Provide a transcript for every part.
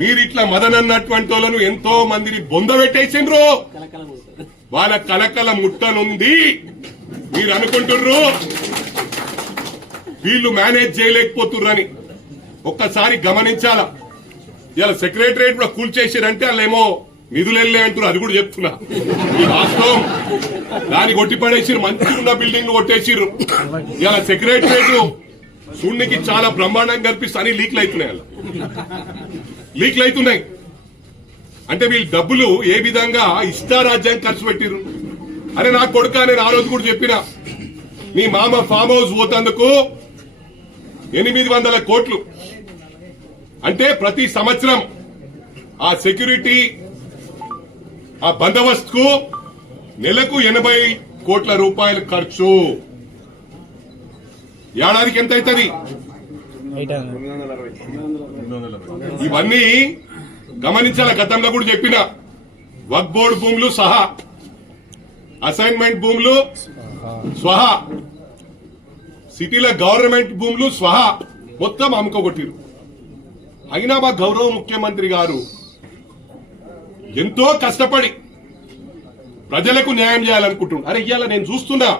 మీరు ఇట్లా మదన్ అన్నటువంటి వాళ్ళను ఎంతో మందిని బొంద పెట్టేసిండ్రు వాళ్ళ కలకల ముట్టనుంది. మీరు అనుకుంటుర్రు? వీళ్ళు మేనేజ్ చేయలేకపోతుర్రని. ఒక్కసారి గమనించాలా. ఇలా సెక్రటరియట్ కూడా కూల్చేసారంటే వాళ్ళేమో నిధులు వెళ్ళే అంటారు అది కూడా చెప్తున్నా. ఈ వాస్తవం దాన్ని కొట్టి పడేసిరు మంచిగా ఉన్న బిల్డింగ్ కొట్టేసిర్రు. ఇలా సెక్రటరియట్ శూన్యకి చాలా బ్రహ్మాండంగా కనిపిస్తా అని లీక్లు అవుతున్నాయి లీక్లు అవుతున్నాయి అంటే వీళ్ళు డబ్బులు ఏ విధంగా ఇష్టారాజ్యానికి ఖర్చు పెట్టిర్రు? అరే నా కొడుక నేను ఆ రోజు కూడా చెప్పిన నీ మామ ఫామ్ హౌస్ పోతందుకు ఎనిమిది వందల కోట్లు. అంటే ప్రతి సంవత్సరం ఆ సెక్యూరిటీ ఆ బందోబస్తుకు నెలకు ఎనభై కోట్ల రూపాయల ఖర్చు. ఏడాదికి ఎంత అవుతుంది? ఇవన్నీ గమనించాల గతంలో కూడా చెప్పిన. వక్ బోర్డు భూములు సహా. అసైన్మెంట్ భూములు స్వహా. సిటీల గవర్నమెంట్ భూములు స్వహా. మొత్తం అమ్ముకోగొట్టిరు. అయినా మా గౌరవ ముఖ్యమంత్రి గారు ఎంతో కష్టపడి ప్రజలకు న్యాయం చేయాలనుకుంటున్నాను అరే ఇవాళ నేను చూస్తున్నా.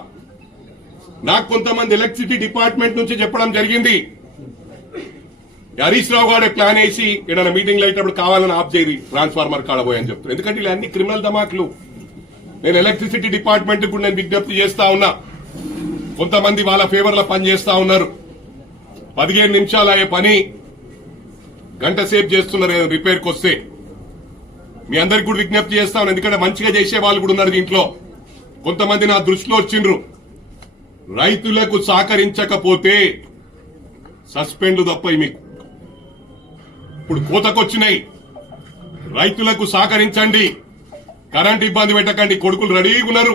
నాకు కొంతమంది ఎలక్ట్రిసిటీ డిపార్ట్మెంట్ నుంచి చెప్పడం జరిగింది. హరీష్ రావు గారే ప్లాన్ వేసి ఏదైనా మీటింగ్ అయ్యేటప్పుడు అయినప్పుడు కావాలని ఆఫ్ చేయి ట్రాన్స్ఫార్మర్ కాడబోయని చెప్తారు ఎందుకంటే ఇలా అన్ని క్రిమినల్ ధమాకులు. నేను ఎలక్ట్రిసిటీ డిపార్ట్మెంట్ కూడా నేను విజ్ఞప్తి చేస్తా ఉన్నా. కొంతమంది వాళ్ళ ఫేవర్లో పని చేస్తా ఉన్నారు. పదిహేను నిమిషాలు అయ్యే పని. గంట సేపు చేస్తున్నారు రిపేర్కి వస్తే. మీ అందరికి కూడా విజ్ఞప్తి చేస్తాను ఎందుకంటే మంచిగా చేసే వాళ్ళు కూడా ఉన్నారు దీంట్లో. కొంతమంది నా దృష్టిలో వచ్చిండ్రు. రైతులకు సహకరించకపోతే సస్పెండ్ తప్ప మీకు. ఇప్పుడు కోతకొచ్చినాయి. రైతులకు సహకరించండి. కరెంట్ ఇబ్బంది పెట్టకండి. కొడుకులు రెడీగా ఉన్నారు.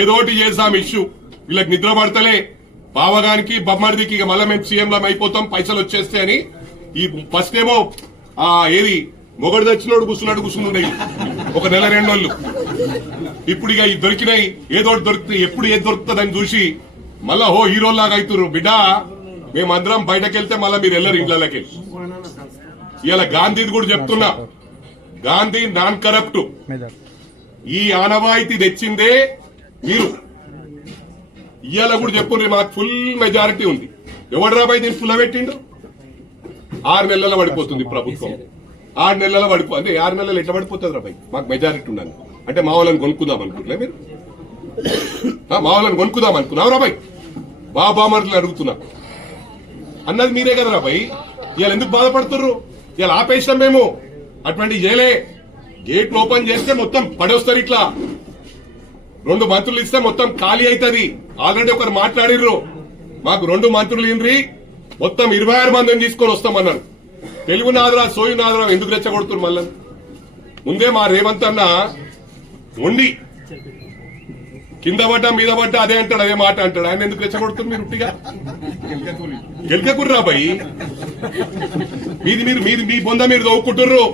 ఏదోటి చేసాం ఇష్యూ. వీళ్ళకి నిద్ర పడతలే. బావగానికి బొమ్మడిదికి ఇక మళ్ళీ మేము సీఎంలో అయిపోతాం. పైసలు వచ్చేస్తే అని. ఈ ఫస్ట్ ఏమో ఆ ఏది? మొగడు దచ్చినోడు కూర్చున్నాడు కూర్చున్నాయి ఒక నెల రెండు నెలలు ఇప్పుడు ఇక ఈ దొరికినాయి. ఏదో ఒకటి దొరుకుతుంది. ఎప్పుడు ఏది దొరుకుతుందని చూసి మళ్ళా హో హీరోలాగా అవుతున్నారు బిడ్డ మేమందరం బయటకెళ్తే మళ్ళీ మీరు వెళ్ళరు ఇంట్లోకి ఇలా గాంధీది కూడా చెప్తున్నా. Gandhi non corrupt. ఈ ఆనవాయితీ తెచ్చిందే మీరు. ఇవాళ కూడా చెప్పుండ్రి మాకు ఫుల్ మెజారిటీ ఉంది. ఎవడు రాబాయి దీన్ని ఫుల్ పెట్టిండు ఆరు నెలల పడిపోతుంది ప్రభుత్వం. ఆరు నెలల పడిపో అంటే ఆరు నెలలు ఎట్లా పడిపోతుంది రాబాయి మాకు మెజారిటీ ఉండాలి. అంటే మా వాళ్ళని కొనుక్కుందాం అనుకుంటున్నా మీరు? మా వాళ్ళని కొనుక్కుందాం అనుకున్నావు రాబాయి బాబామర్లు అడుగుతున్నా. అన్నది మీరే కదా రాబాయి ఇవాళ ఎందుకు బాధపడుతుర్రు? ఇలా ఆపేసినాం మేము. అటువంటి చేయలే గేట్లు ఓపెన్ చేస్తే మొత్తం పడేస్తారు ఇట్లా. రెండు మంత్రులు ఇస్తే మొత్తం ఖాళీ అవుతుంది ఆల్రెడీ ఒకరు మాట్లాడిర్రు. మాకు రెండు మంత్రులు ఇండ్రి మొత్తం ఇరవై ఆరు మందిని తీసుకొని వస్తామన్నారు తెలుగు నాదరా సోయు నాదరా ఎందుకు రెచ్చగొడుతున్నారు మళ్ళీ? ముందే మా రేవంత్ అన్న ఉండి కింద పడ్డా మీద పడ్డా అదే అంటాడు అదే మాట అంటాడు. ఆయన ఎందుకు రెచ్చగొడుతుంది మీరు ఉట్టిగా? గెలికకుర్రా బాయి. మీది మీరు మీది మీ బొంద మీరు దవ్వుకుంటుర్రు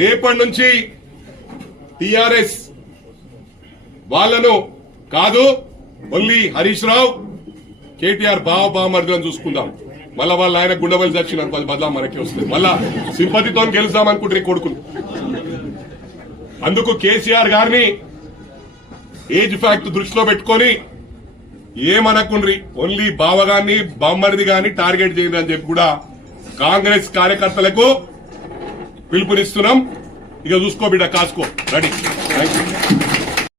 రేపటి నుంచి టిఆర్ఎస్ వాళ్ళను కాదు ఓన్లీ హరీష్ రావు కేటీఆర్ బావ బామర్దులను చూసుకుందాం. మళ్ళా వాళ్ళ ఆయన గుండెవల్లి దక్షిణ అది బదలా మనకి వస్తుంది. మళ్ళా సింపతితో గెలుద్దాం అనుకుంటారు ఈ కొడుకులు. అందుకు కేసీఆర్ గారిని ఏజ్ ఫ్యాక్ట్ దృష్టిలో పెట్టుకొని ఏమనకుండ్రి? ఓన్లీ బావగాన్ని బామ్మరిది గాని టార్గెట్ చేయండి అని చెప్పి కూడా కాంగ్రెస్ కార్యకర్తలకు పిలుపునిస్తున్నాం. ఇక చూసుకో బిడ్డ కాసుకో. రెడీ. Thank you